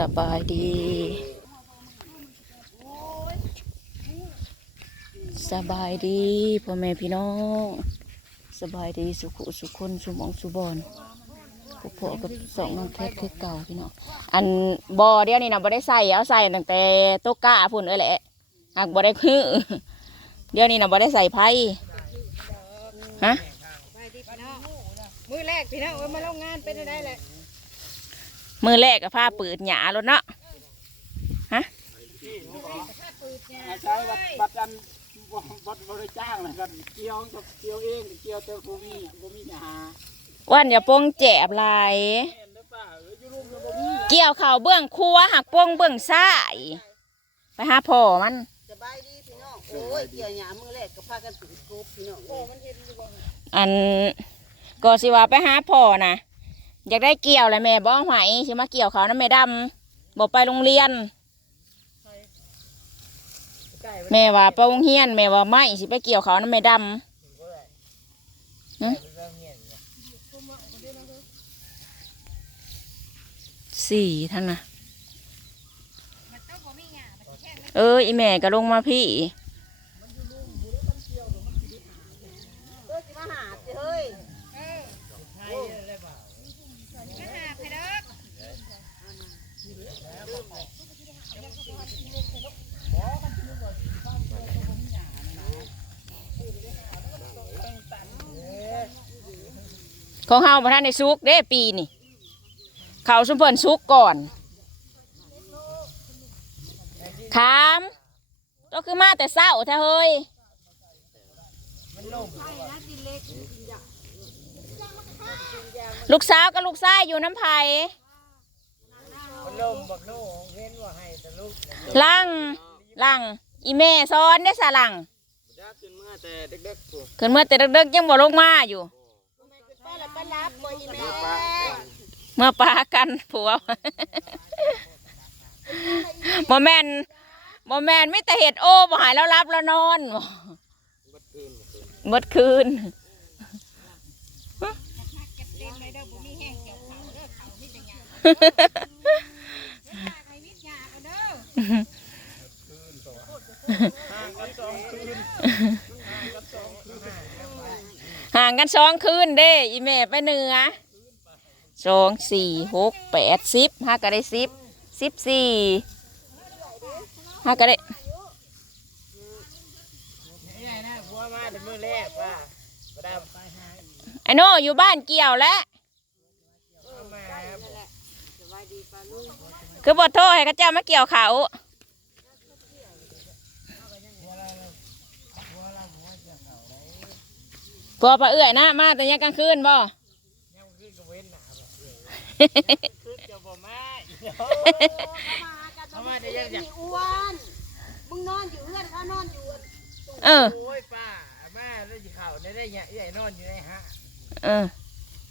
สบายดี สบายดีพ่อแม่พี่น้อง สบายดีสุขุสุขคนสุมองสุบอนพวกพ่อกับสองน้องแคทคือเก่าพี่น้องอันบอเดียวนี่นะบ่ได้ใส่เอาใส่ตั้งแต่โต๊ะก้าพุ่นเอ้ยแหละหากบ่ได้คือเดี๋ยวนี้นะบ่ได้ใส่ไพ่ฮะมือแรกพี่น้องเอามาโรงงานเป็นได้แหละ มือแรกกับผ้าปืดหยาแล้วเนาะใช้บัตรบัตรอันบัตรบริจ้างนะกันเกี่ยวกับเกี่ยวเองเกี่ยวแต่บ่มีบ่มีหาวันอย่าปงแจบหลายเห็นหรือเปล่าเอออยู่รุมแล้วบ่มีเกี่ยวเข่าวเบื้องครัวหักปงเบื้องซ้ายไปหาพ่อมันสบายดีพี่น้องโอ้ยเกี่ยวหยามือแรกก็พากันถึงกบพี่น้องโอ้มันเห็นอยู่บ่อันก็สิว่าไปหาพ่อนะ อยากได้เกี่ยวเลยแม่บ้องไหวสิมาเกี่ยวเขาวนะแม่ดำบอกไปโรงเรียน แม่ว่าไปโรงเรียน แม่ว่าไม่สิไปเกี่ยวเขาวนะแม่ดำหึสี่ทั้งนะเอออีแม่ก็ลงมาพี่ เออสิมาหาสิเฮ้ย ของเฮาประทานในซุกเด้ปีนี่เขาสมเพิ่นซุกก่อนขามก็คือมาแต่เศร้าแท้เฮ้ยลูกสาวกับลูกชายอยู่น้ำไผ่มันลมบักโน่เว้นว่างลังอีแม่ซ้อนได้สาลังขึ้นมาแต่เด็กๆกูขึ้นเมื่อแต่เด็กๆยังบ่ลงมาอยู่ เมื่อปากันผัวบ่แม่นบ่แม่นไม่แต่เห็ดโอ้บ่หายแล้วรับแล้วนอนบ่บัดคืนเมื่อคืน เต็มเลยเด้อบ่มีแห้งเกี่ยวเขาเด้อเขามีแต่หยาใครวิทยากันเด้อ ห่างกันสองคืน ห่าง กันสองคืนเด้อีแม่ไปเหนือสองสี่หกแปดสิบห้าก็ได้สิบสิบสี่ห้าก็ได้ไงนะผัวมาแต่มื้อแรกว่าบ่ได้ไอโน่อยู่บ้านเกี่ยวแล้วคือบทโทษให้เข้าเจ้ามาเกี่ยวเขา พอปลาเอื่อยนะมาแต่ยังกลางคืนบ่ยังขึ้นกับเว้นหนาบ่ขึ้นจะบ่มาอีกเนาะมากันเอามาได้ยังมีจ้ะอ้วนมึงนอนอยู่เฮือนเขานอนอยู่เออโอ้ยป้ามาแล้วสิเข้าได้ได้เนี่ยใหญ่นอนอยู่ในฮะเออ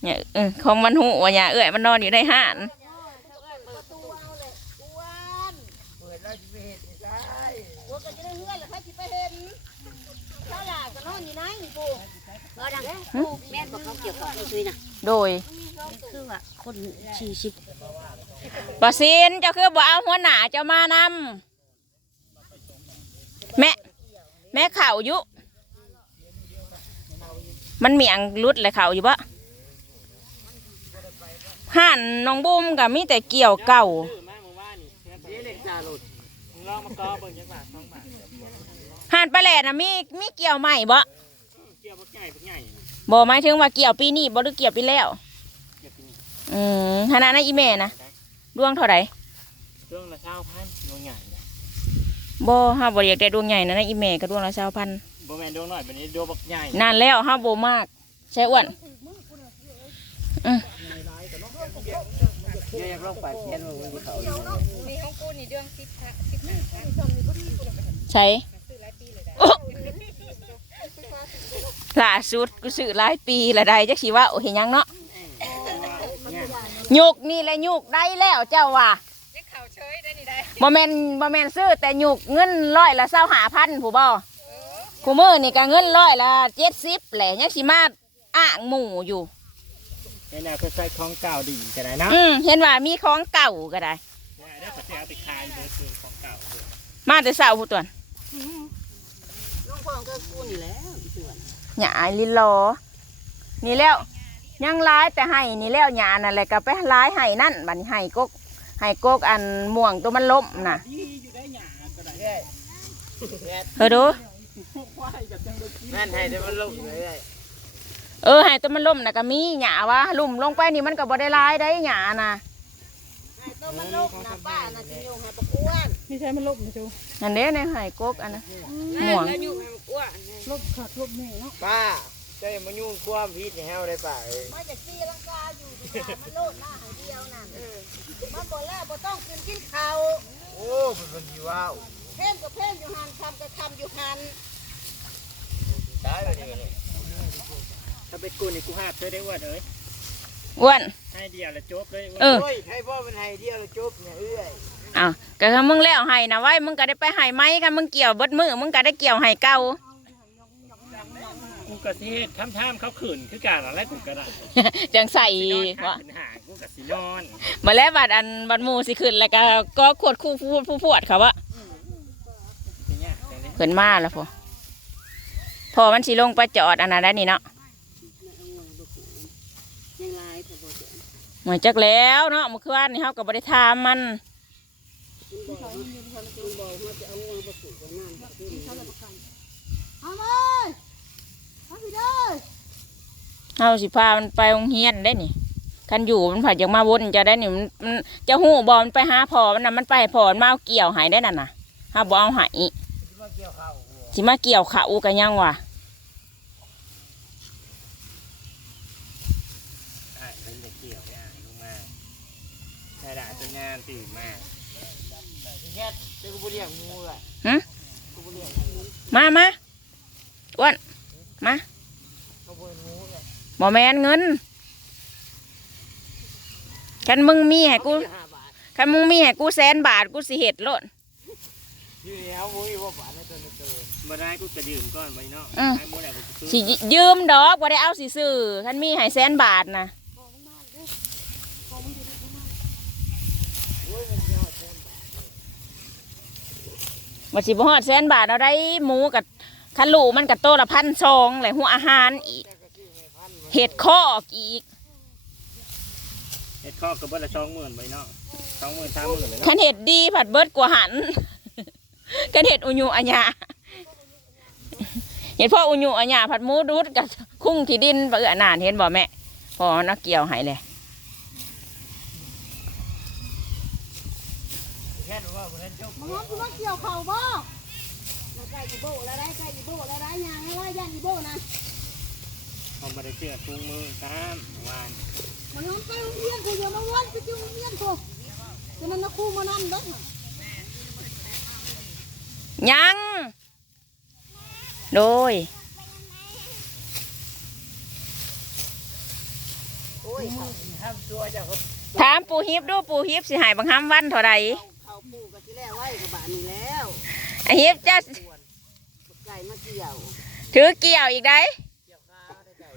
เนี่ยเออของมันหูว่าอย่าเอื่อยมันนอนอยู่ในห้านประตูเอาเลยอ้วนเปิดแล้วสิไปเฮ็ดนี่ได้อ้วนก็จะได้เฮือนแล้วใครสิไปเห็นเจ้าหลานก็นอนอยู่ไหนปู เออดังปูแม่นบอกเขาเกี่ยวกับคุยนะโดยคือว่าคนสี่สิบบอสินเจ้าคือบ่เอาหัวหน้าเจ้ามานำแม่แม่เข่าอยู่มันเมียงรุดเลยเข่าอยู่ปะห่านน้องบุ้มกับมีแต่เกี่ยวเก่าซื้อมาเมื่อวานนี่เดี๋ยวเล็กจ่าหลุดมึงลองมากอเบิ่งจักบาทสองบาทห่านปลาแหลนะมีมีเกี่ยวใหม่บ่เกี่ยวบักใหญ่บักใหญ่นะบ่หมายถึงว่าเกี่ยวปีนี้บ่หรือเกี่ยวปีแล้ว เกี่ยวปีนี้อืมขนาดนั้นอีแม่นะดวงเท่าไหร่เครื่องละเช้าพันดวงใหญ่นะบ่ห้าบ่อยากได้ดวงใหญ่นะนะอีแม่ก็ดวงละ20,000บ่แม่นดวงน้อยบัดนี้ดวงบักใหญ่นานแล้วห้าโบมากใช่อ้วนอืมเนี่ยลงไปเทียนมึงเขามีของกูนี่เดือนสิบสิบห้าใช่โอ้ ล่าสุดกูซื้อหลายปีละได้จักสิว่าโอ้เห็นยังเนาะยุกนี่แหละยุกได้แล้วเจ้าว่ายังเข่าเฉยได้นี่ได้บ่แม่นบ่แม่นซื้อแต่ยุกเงินร้อยละเศร้าหาพันผู้บ่กูมือนี่ก็เงินร้อยละเจ็ดสิบแหละยังสิมาอ้างหมู่อยู่เนี่ยนะคือใส่ของเก่าดีจะได้นะอืมเห็นว่ามีของเก่าก็ได้ได้มาแต่เช้าผู้ตวนลุงพ่อก็กูนี่แล้วอีส่วน หยาลินลอนี่แล้วยังร้ายแต่ให้นี่แล้วหยานั่นแหละก็ไปร้ายให้นั่นบัดนให้กกให้กกอันม่วงตัวมันล้มน่ะดีอยู่ได้หยาก็ได้เออดูควายกับจังเลยกินนั่นให้แต่มันลงเลยเออให้ตัวมันล้มน่ะก็มีหยาวะลุ่มลงไปนี่มันก็บ่ได้ร้ายได้หยาน่ะไอ้ต้นมันโลกนะป้าน่ะสิโยงให้ประกวนไม่ใช่มันลบนะจู นั่นเด้ในให้กกอันนั้นม่วงแล้วอยู่ให้ประกวนลบขาดลบแม่เนาะป้าเจ้าอย่ามายุ่งความพิษในเฮาได้ป่ะเอ้ยมาจากตีลังกาอยู่ดีกว่ามันโลดหน้าให้เดียวนั่นมันบ่แล้วบ่ต้องกินกินข้าวโอ้มันเป็นอยู่ว้าวเพ่งกับเพ่งอยู่หันคำกับคำอยู่หันตายแล้วนี่ก็นี่ถ้าเป็นกูนี่กูหาบเธอได้ว่าเอ้ยอ้วนให้เดียวแล้วจบเลยเออโอ้ยให้พ่อมันให้เดียวแล้วจบเนี่ยเอ้ย อ้าวก็ถ้ามึงแล้วให้นะไว้มึงก็ได้ไปให้ไหมกันมึงเกี่ยวเบิดมือมึงก็ได้เกี่ยวให้เก่ากูกะสิทำท่ามเขาขืนคือการอะไรกูก็ได้จังใส่นอนขาว่าเป็นหากูกะสินอนมาแล้วบัดอันบัดหมูสิขึ้นแล้วก็ก็ขวดคู่ผู้ผู้ปวดเขาวะอย่างเงี้ยอย่างนี้ขึ้นมาแล้วพอพอมันสิลงไปจอดอันนั้นได้นี่เนาะยังลายพอบ่เจอเหมือนจักแล้วเนาะเมื่อคืนนี่เฮาก็บ่ ได้ถาจะเอาวางผสมมันเอาเลยเอาไปเลยเฮาสิพามันไปโรงเรียนได้นี่คันอยู่มันผัดอยากมาวนจะได้นี่มันมันจะหู้บ่มันไปหาพ่อมันน่ะมันไปให้พ่อมันมาเอาเกี่ยวให้ได้นั่นน่ะเฮาบ่เอาให้มาเกี่ยวข้าวหัวสิมาเกี่ยวเขากันยังวะอะเป็นเด็กเกี่ยวอะลงมาได้ด่าจนงานตื่นมาก บ่เลี้ยงงูเลยหึกูบ่เลี้ยงมามาอ้วนมาเขาบ่เลี้ยงงูเลยบ่แมนเงินคันมึงมีให้กูห้าบาทคันมึงมีให้กูแสนบาทกูสิเฮ็ดโลดอยู่ในเฮาบ่มีว่าบาทในตัวในตัวบ่ได้กูจะดื่มก่อนไปเนาะอืมให้หมดแล้วกูจะซื้อสิยืมดอกบ่ได้เอาสิซื้อคันมีให้แสนบาทนะ บ่สิบ่ฮอดแสนบาทเอาได้หมูกับคันลูกมันกับโตละพันสองแหละหัวอาหารอีก เห็ดคอกอีกเฮ็ดข้อกับเบิดละสองหมื่นไปเนาะสองหมื่นสามหมื่นเลยคัเนาะนเห็ดดีผัดเบิดกว่าหัน คันเห็ดอุญุอัญญาเห็นพ่ออุญุอัญญาผัดหมูดุดกับคุ้งที่ดินเบื่อนานเห็นบ่แม่พอนักเกี่ยวให้เลย แค่ว่าบ่ทันจบ มึงว่ากูว่าเกี่ยวเข่าบ่มาใกล้อีโบแล้วได้ใกล้อีโบแล้วได้ยังให้ว่าย่านอีโบนะเอามาได้เสื้อถุงมือตามวานมันน้องไปโรงเรียนกูอย่ามาวนไปจุโรงเรียนกูจะมันนะครูมานั่นเด้อยังโดยโอ้ยเขาทำตัวเจ้าคนถามปูฮิปดูปูฮิปสิใหายบางคำวันเท่าไรเขาปูกันที่ แล้วไว้กับบ้านนี้แล้วไอฮิปจะไก่มาเกี่ยวถือเกี่ยวอีกได้เกี่ยวข้าวได้ไก่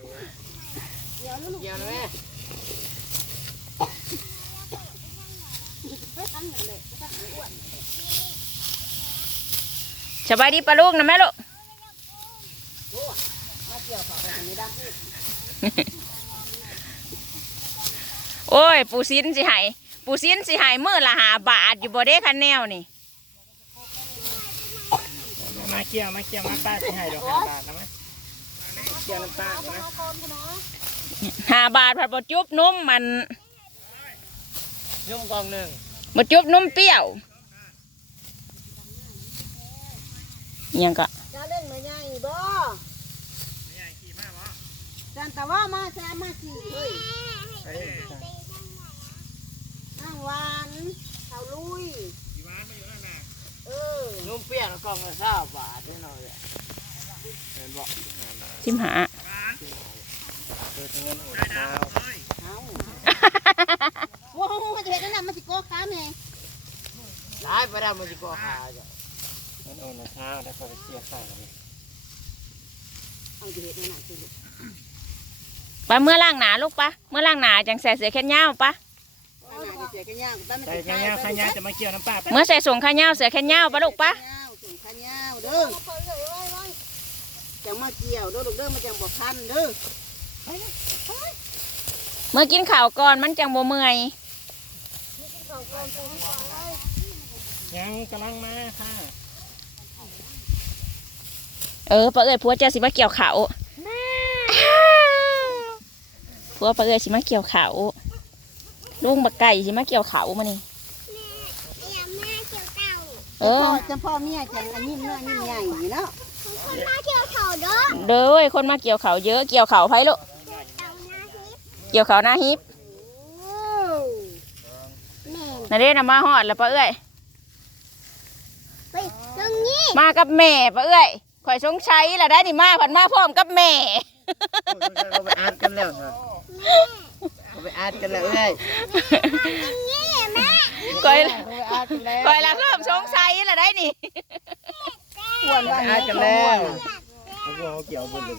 เกี่ยวแล้วลูกเกี่ยวนะแม่ไปทำนั่นแหละไปทำให้อ้วนสบายดีปะลูกนะแม่ลูกมาเกี่ยวเขากันไม่ได้พูดโอ้ย ปูซินสิใหาย ปูซินสิใหายมือละหาบาทอยู่บ่เด้คันแนวนี่มาเกี่ยวมาเกี่ยวมาป้าสิให้ดอกห้าบาทนะมั้ยเกี่ยวน้ำตาลนะหาบาทผัดบ่จุบนุ่มมันยุ่งกองหนึ่งบ่จุบนุ่มเปรี้ยวอิหยังก็จะเล่นมาใหญ่บ่จันแต่ว่ามาแซมมาขี่เฮ้ย ไอ้นั่งหวานเขาลุยเออนุ่มเปี้ยนกล่องละสามบาทได้หน่อยอะเห็นบอกสิมหาเกิดเงินโอนเช้าเอาว้าวมันจะเห็นนั่นน่ะมันสิโก้ขาแม่ตายไปได้มันจะก่อขาจ้ะเงินโอนเช้าแล้วก็ไปเสียค่ากันเลยเอาจะเห็นนั่นน่ะสิลูกไปเมื่อล่างหนาลูกปะเมื่อล่างหนาจังใส่เสื้อแขนยาวปะ เอหนาเสียกันย่างตั้งใส่ข้าวยาข้าวยาจะมาเกี่ยวน้ำปลาเมื่อใส่ส่งข้าเหนียวเสือแค่เหนียวปะลูกปะย่างส่งข้าวย่างเด้อจังมาเกี่ยวเด้อลูกเด้อมาจังบ่คันเด้อเมื่อกินข้าวก่อนมันจังบ่เมื่อยยังกำลังมาค่ะเออปะเอ้ยผัวเจ้าสิมาเกี่ยวข้าวผัวปะเอ้ยสิมาเกี่ยวข้าว ลุงบักไก่สิมาเกี่ยวข้าวมานี่เอพ่ออจะพ่อเมียจังอันนี้เนื้อนี่ใหญ่เนาะเด้อเว้ยคนมาเกี่ยวข้าวเยอะเกี่ยวข้าวไผลูกเกี่ยวข้าวหน้าฮิปนั่นเด้นะมาฮอดแล้วปะเอ้ยมากับแม่ปะเอ้ยข่อยสงสัยละได้นี่มาผันมาพร้อมกับแม่เราไปอ่านกันแล้วค่ะเรา ไปอ่านกันแล้วเอ้ยข่อยเราไปอ่านกันแล้วข่อยละเริ่มสงสัยละได้นี่อ้วนเราว่าไปอ่านกันแล้วเขาเกี่ยวบนเลย